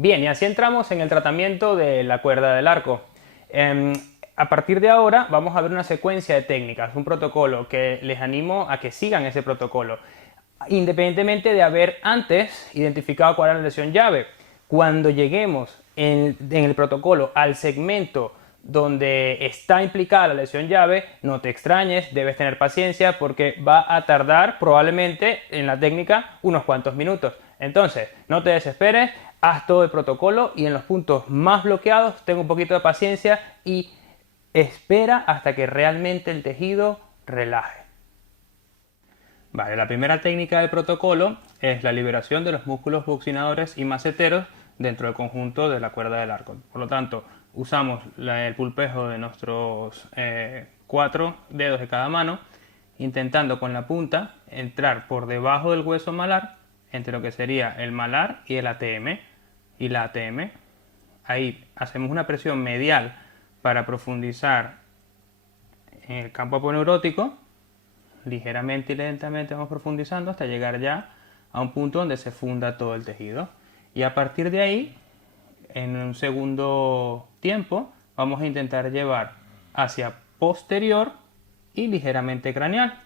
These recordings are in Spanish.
Bien, y así entramos en el tratamiento de la cuerda del arco. A partir de ahora vamos a ver una secuencia de técnicas, un protocolo que les animo a que sigan ese protocolo, independientemente de haber antes identificado cuál era la lesión llave. Cuando lleguemos en el protocolo al segmento donde está implicada la lesión llave, no te extrañes, debes tener paciencia porque va a tardar probablemente en la técnica unos cuantos minutos. Entonces, no te desesperes, haz todo el protocolo y en los puntos más bloqueados ten un poquito de paciencia y espera hasta que realmente el tejido relaje. Vale, la primera técnica del protocolo es la liberación de los músculos buccinadores y maceteros dentro del conjunto de la cuerda del arco. Por lo tanto, usamos el pulpejo de nuestros 4 dedos de cada mano, intentando con la punta entrar por debajo del hueso malar, entre lo que sería el malar y el ATM y la ATM. Ahí hacemos una presión medial para profundizar en el campo aponeurótico. Ligeramente y lentamente vamos profundizando hasta llegar ya a un punto donde se funda todo el tejido. Y a partir de ahí, en un segundo tiempo, vamos a intentar llevar hacia posterior y ligeramente craneal.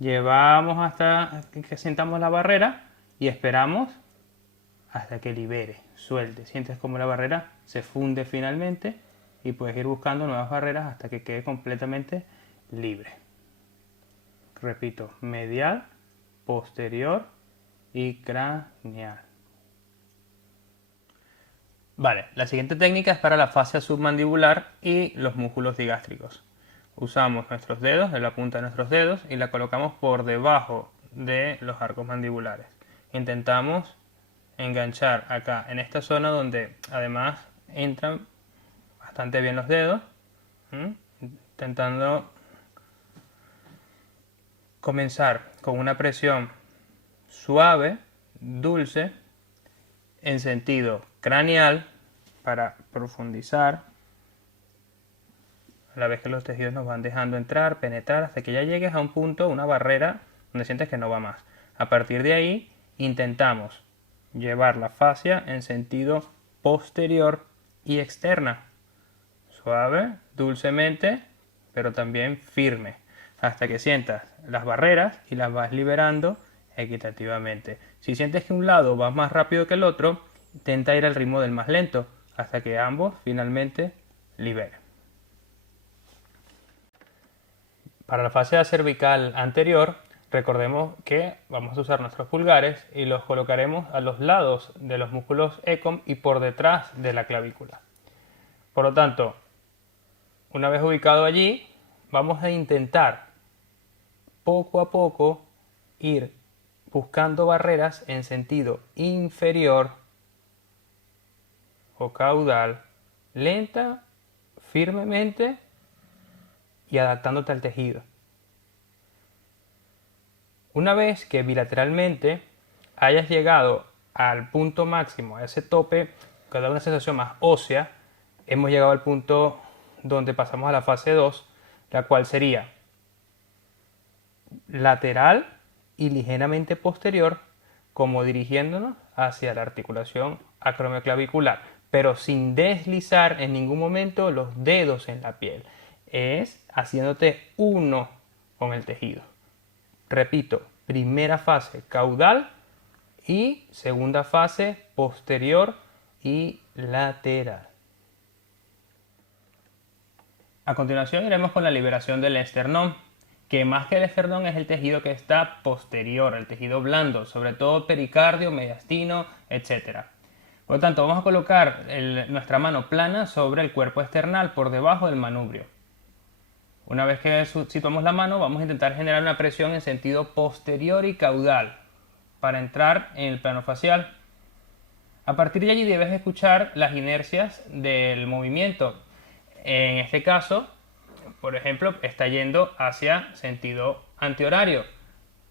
Llevamos hasta que sentamos la barrera y esperamos hasta que libere, suelte. Sientes como la barrera se funde finalmente y puedes ir buscando nuevas barreras hasta que quede completamente libre. Repito, medial, posterior y craneal. Vale, la siguiente técnica es para la fascia submandibular y los músculos digástricos. Usamos nuestros dedos, de la punta de nuestros dedos, y la colocamos por debajo de los arcos mandibulares. Intentamos enganchar acá, en esta zona donde además entran bastante bien los dedos, intentando comenzar con una presión suave, dulce, en sentido craneal para profundizar a la vez que los tejidos nos van dejando entrar, penetrar, hasta que ya llegues a un punto, una barrera, donde sientes que no va más. A partir de ahí intentamos llevar la fascia en sentido posterior y externa, suave, dulcemente, pero también firme, hasta que sientas las barreras y las vas liberando equitativamente. Si sientes que un lado va más rápido que el otro, intenta ir al ritmo del más lento, hasta que ambos finalmente liberen. Para la fascia cervical anterior, recordemos que vamos a usar nuestros pulgares y los colocaremos a los lados de los músculos ECOM y por detrás de la clavícula. Por lo tanto, una vez ubicado allí, vamos a intentar poco a poco ir buscando barreras en sentido inferior o caudal, lenta, firmemente y adaptándote al tejido. Una vez que bilateralmente hayas llegado al punto máximo, a ese tope que da una sensación más ósea, hemos llegado al punto donde pasamos a la fase 2, la cual sería lateral y ligeramente posterior, como dirigiéndonos hacia la articulación acromioclavicular, pero sin deslizar en ningún momento los dedos en la piel. Es haciéndote uno con el tejido. Repito, primera fase caudal y segunda fase posterior y lateral. A continuación iremos con la liberación del esternón, que más que el esternón es el tejido que está posterior, el tejido blando, sobre todo pericardio, mediastino, etc. Por lo tanto, vamos a colocar nuestra mano plana sobre el cuerpo esternal por debajo del manubrio. Una vez que situamos la mano, vamos a intentar generar una presión en sentido posterior y caudal para entrar en el plano facial. A partir de allí debes escuchar las inercias del movimiento. En este caso, por ejemplo, está yendo hacia sentido antihorario.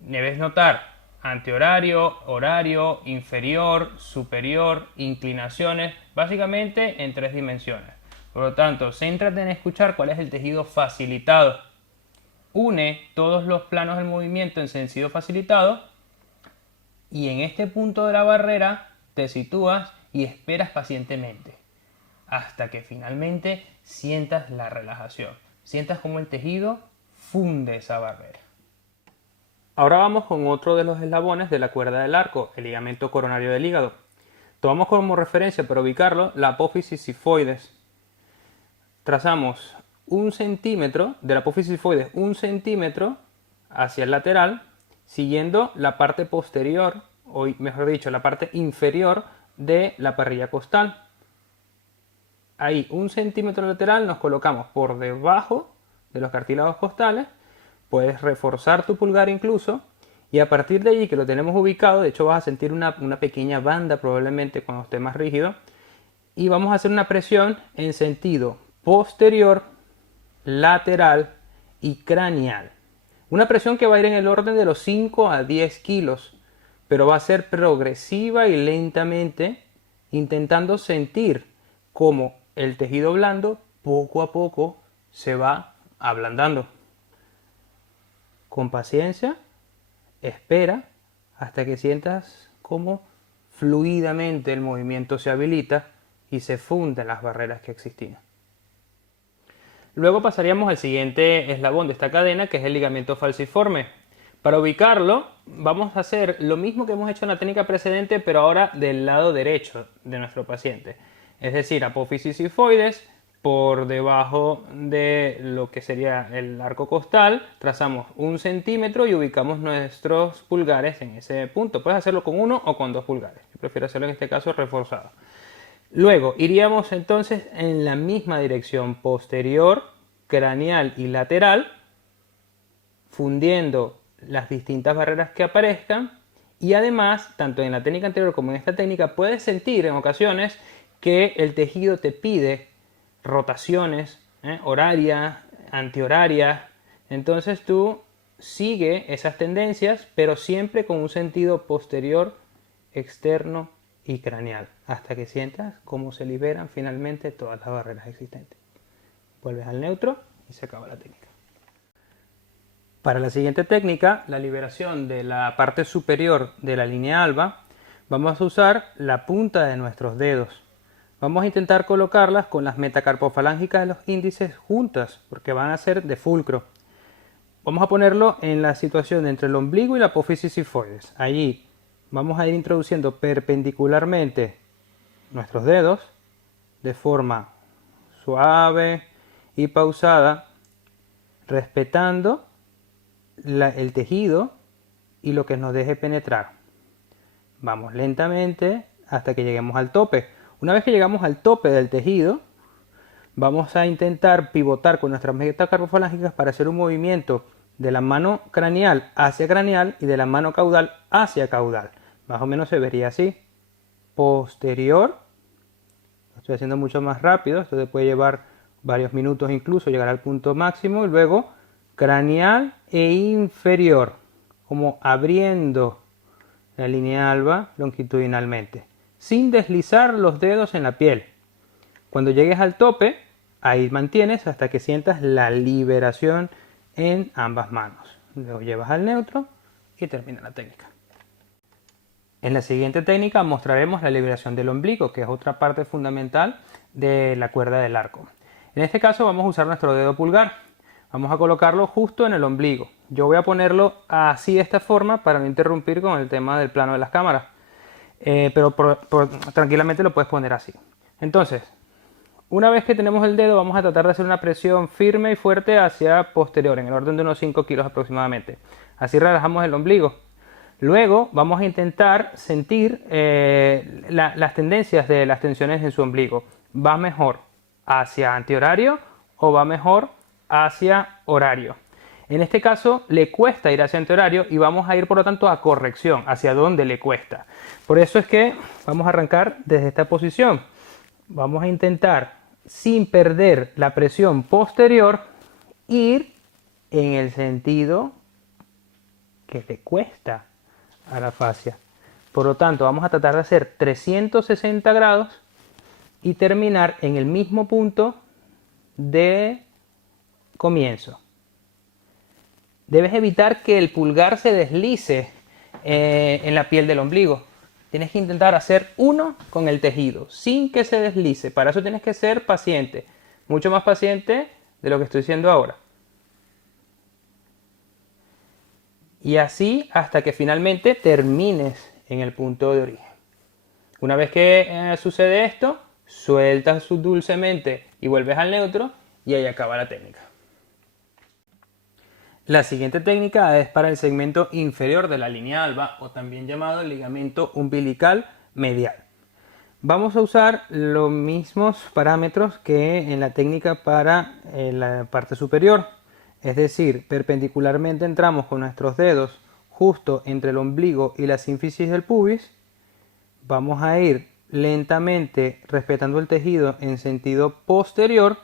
Debes notar antihorario, horario, inferior, superior, inclinaciones, básicamente en 3 dimensiones. Por lo tanto, céntrate en escuchar cuál es el tejido facilitado. Une todos los planos del movimiento en sentido facilitado y en este punto de la barrera te sitúas y esperas pacientemente hasta que finalmente sientas la relajación. Sientas como el tejido funde esa barrera. Ahora vamos con otro de los eslabones de la cuerda del arco, el ligamento coronario del hígado. Tomamos como referencia para ubicarlo la apófisis sifoides. Trazamos 1 centímetro de la apófisis sifoides, 1 centímetro hacia el lateral, siguiendo la parte posterior, o mejor dicho, la parte inferior de la parrilla costal. Ahí, 1 centímetro lateral, nos colocamos por debajo de los cartílagos costales. Puedes reforzar tu pulgar incluso, y a partir de allí que lo tenemos ubicado, de hecho vas a sentir una pequeña banda probablemente cuando esté más rígido, y vamos a hacer una presión en sentido posterior, lateral y craneal. Una presión que va a ir en el orden de los 5 a 10 kilos, pero va a ser progresiva y lentamente, intentando sentir cómo el tejido blando poco a poco se va ablandando. Con paciencia, espera hasta que sientas cómo fluidamente el movimiento se habilita y se funden las barreras que existían. Luego pasaríamos al siguiente eslabón de esta cadena, que es el ligamento falciforme. Para ubicarlo, vamos a hacer lo mismo que hemos hecho en la técnica precedente, pero ahora del lado derecho de nuestro paciente. Es decir, apófisis sifoides, por debajo de lo que sería el arco costal, trazamos 1 centímetro y ubicamos nuestros pulgares en ese punto. Puedes hacerlo con 1 o con 2 pulgares. Yo prefiero hacerlo en este caso reforzado. Luego iríamos entonces en la misma dirección posterior, craneal y lateral, fundiendo las distintas barreras que aparezcan, y además, tanto en la técnica anterior como en esta técnica, puedes sentir en ocasiones que el tejido te pide rotaciones, horarias, antihorarias. Entonces tú sigue esas tendencias, pero siempre con un sentido posterior, externo y craneal, hasta que sientas cómo se liberan finalmente todas las barreras existentes. Vuelves al neutro y se acaba la técnica. Para la siguiente técnica, la liberación de la parte superior de la línea alba, vamos a usar la punta de nuestros dedos. Vamos a intentar colocarlas con las metacarpofalángicas de los índices juntas, porque van a ser de fulcro. Vamos a ponerlo en la situación entre el ombligo y la apófisis sifoides. Allí vamos a ir introduciendo perpendicularmente nuestros dedos de forma suave y pausada, respetando el tejido y lo que nos deje penetrar. Vamos lentamente hasta que lleguemos al tope. Una vez que llegamos al tope del tejido, vamos a intentar pivotar con nuestras metacarpofalángicas para hacer un movimiento de la mano craneal hacia craneal y de la mano caudal hacia caudal. Más o menos se vería así. Posterior, lo estoy haciendo mucho más rápido, esto te puede llevar varios minutos incluso, llegar al punto máximo, y luego craneal e inferior, como abriendo la línea alba longitudinalmente, sin deslizar los dedos en la piel. Cuando llegues al tope, ahí mantienes hasta que sientas la liberación en ambas manos. Luego llevas al neutro y termina la técnica. En la siguiente técnica mostraremos la liberación del ombligo, que es otra parte fundamental de la cuerda del arco. En este caso vamos a usar nuestro dedo pulgar. Vamos a colocarlo justo en el ombligo. Yo voy a ponerlo así de esta forma para no interrumpir con el tema del plano de las cámaras. Pero tranquilamente lo puedes poner así. Entonces, una vez que tenemos el dedo, vamos a tratar de hacer una presión firme y fuerte hacia posterior, en el orden de unos 5 kilos aproximadamente. Así relajamos el ombligo. Luego vamos a intentar sentir las tendencias de las tensiones en su ombligo. ¿Va mejor hacia antihorario o va mejor hacia horario? En este caso le cuesta ir hacia antihorario y vamos a ir por lo tanto a corrección, hacia donde le cuesta. Por eso es que vamos a arrancar desde esta posición. Vamos a intentar, sin perder la presión posterior, ir en el sentido que le cuesta a la fascia. Por lo tanto, vamos a tratar de hacer 360 grados y terminar en el mismo punto de comienzo. Debes evitar que el pulgar se deslice en la piel del ombligo. tienes que intentar hacer uno con el tejido, sin que se deslice. Para eso tienes que ser paciente, mucho más paciente de lo que estoy siendo ahora. Y así hasta que finalmente termines en el punto de origen. Una vez que sucede esto, sueltas dulcemente y vuelves al neutro y ahí acaba la técnica. La siguiente técnica es para el segmento inferior de la línea alba o también llamado ligamento umbilical medial. Vamos a usar los mismos parámetros que en la técnica para la parte superior. Es decir, perpendicularmente entramos con nuestros dedos justo entre el ombligo y la sínfisis del pubis. Vamos a ir lentamente respetando el tejido en sentido posterior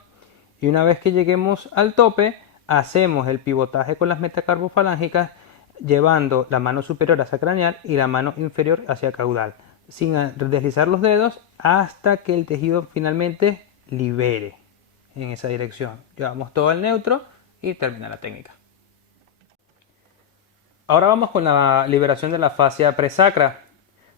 y una vez que lleguemos al tope hacemos el pivotaje con las metacarpofalángicas llevando la mano superior hacia craneal y la mano inferior hacia caudal, sin deslizar los dedos hasta que el tejido finalmente libere en esa dirección. Llevamos todo al neutro y termina la técnica. Ahora vamos con la liberación de la fascia presacra.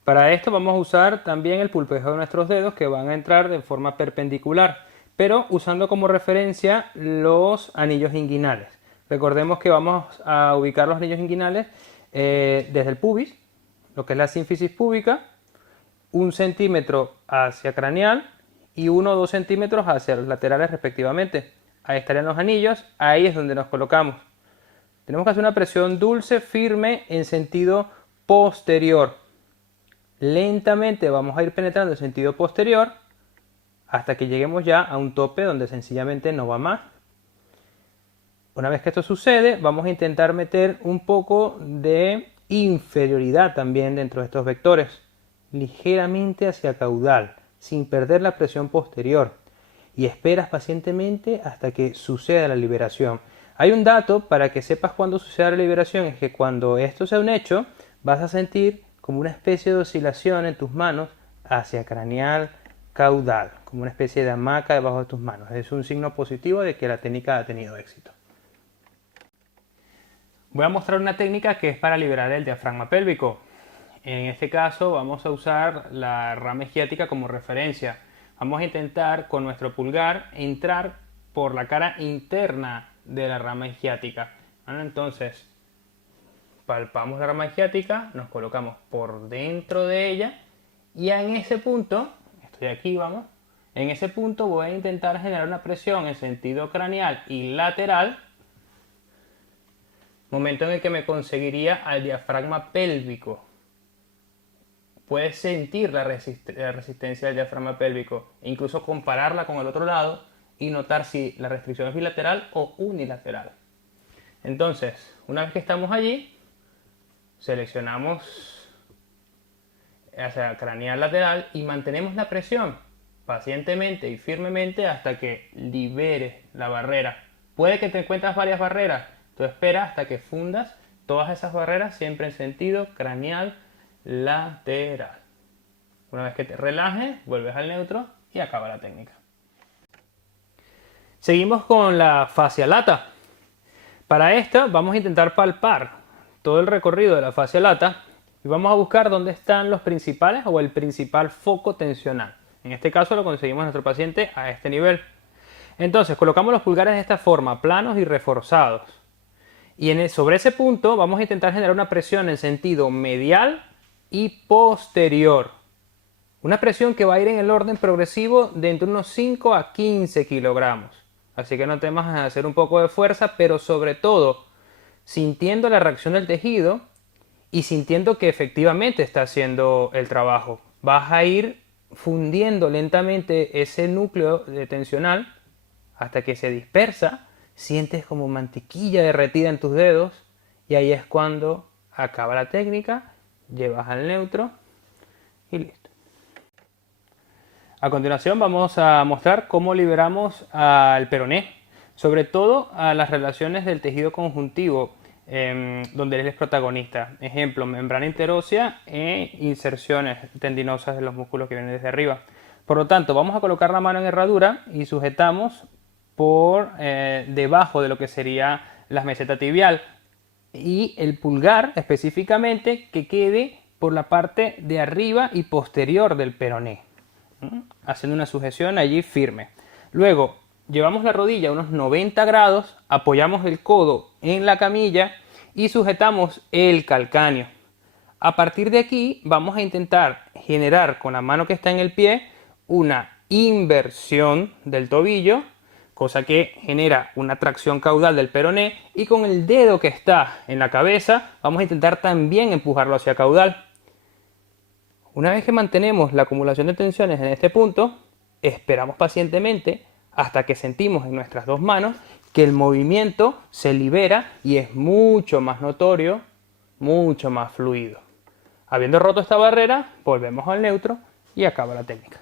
Para esto vamos a usar también el pulpejeo de nuestros dedos que van a entrar de forma perpendicular, pero usando como referencia los anillos inguinales. Recordemos que vamos a ubicar los anillos inguinales desde el pubis, lo que es la sínfisis púbica, 1 centímetro hacia craneal y 1 o 2 centímetros hacia los laterales respectivamente. Ahí estarían los anillos, ahí es donde nos colocamos. Tenemos que hacer una presión dulce, firme, en sentido posterior. Lentamente vamos a ir penetrando en sentido posterior hasta que lleguemos ya a un tope donde sencillamente no va más. Una vez que esto sucede, vamos a intentar meter un poco de inferioridad también dentro de estos vectores, ligeramente hacia caudal, sin perder la presión posterior. Y esperas pacientemente hasta que suceda la liberación. Hay un dato para que sepas cuándo suceda la liberación, es que cuando esto sea un hecho, vas a sentir como una especie de oscilación en tus manos hacia craneal, caudal, como una especie de hamaca debajo de tus manos. Es un signo positivo de que la técnica ha tenido éxito. Voy a mostrar una técnica que es para liberar el diafragma pélvico. En este caso vamos a usar la rama isquiática como referencia. Vamos a intentar con nuestro pulgar entrar por la cara interna de la rama isquiática. Bueno, entonces palpamos la rama isquiática, nos colocamos por dentro de ella y en ese punto, estoy aquí, vamos, en ese punto voy a intentar generar una presión en sentido craneal y lateral, momento en el que me conseguiría al diafragma pélvico. Puedes sentir la resistencia del diafragma pélvico e incluso compararla con el otro lado y notar si la restricción es bilateral o unilateral. Entonces, una vez que estamos allí, seleccionamos hacia craneal lateral y mantenemos la presión pacientemente y firmemente hasta que libere la barrera. Puede que te encuentres varias barreras, tú esperas hasta que fundas todas esas barreras siempre en sentido craneal lateral. Una vez que te relajes, vuelves al neutro y acaba la técnica. Seguimos con la fascia lata. Para esta vamos a intentar palpar todo el recorrido de la fascia lata y vamos a buscar dónde están los principales o el principal foco tensional. En este caso lo conseguimos en nuestro paciente a este nivel. Entonces colocamos los pulgares de esta forma, planos y reforzados. Y sobre ese punto vamos a intentar generar una presión en sentido medial y posterior. Una presión que va a ir en el orden progresivo de entre unos 5 a 15 kilogramos. Así que no temas a hacer un poco de fuerza, pero sobre todo sintiendo la reacción del tejido y sintiendo que efectivamente está haciendo el trabajo. Vas a ir fundiendo lentamente ese núcleo tensional hasta que se dispersa, sientes como mantequilla derretida en tus dedos y ahí es cuando acaba la técnica, llevas al neutro y listo. A continuación vamos a mostrar cómo liberamos al peroné, sobre todo a las relaciones del tejido conjuntivo, donde él es protagonista. Ejemplo, membrana interósea e inserciones tendinosas de los músculos que vienen desde arriba. Por lo tanto, vamos a colocar la mano en herradura y sujetamos por debajo de lo que sería la meseta tibial y el pulgar específicamente que quede por la parte de arriba y posterior del peroné, haciendo una sujeción allí firme. Luego llevamos la rodilla a unos 90 grados, apoyamos el codo en la camilla y sujetamos el calcáneo. A partir de aquí vamos a intentar generar con la mano que está en el pie una inversión del tobillo, cosa que genera una tracción caudal del peroné, y con el dedo que está en la cabeza vamos a intentar también empujarlo hacia caudal. Una vez que mantenemos la acumulación de tensiones en este punto, esperamos pacientemente hasta que sentimos en nuestras dos manos que el movimiento se libera y es mucho más notorio, mucho más fluido. Habiendo roto esta barrera, volvemos al neutro y acaba la técnica.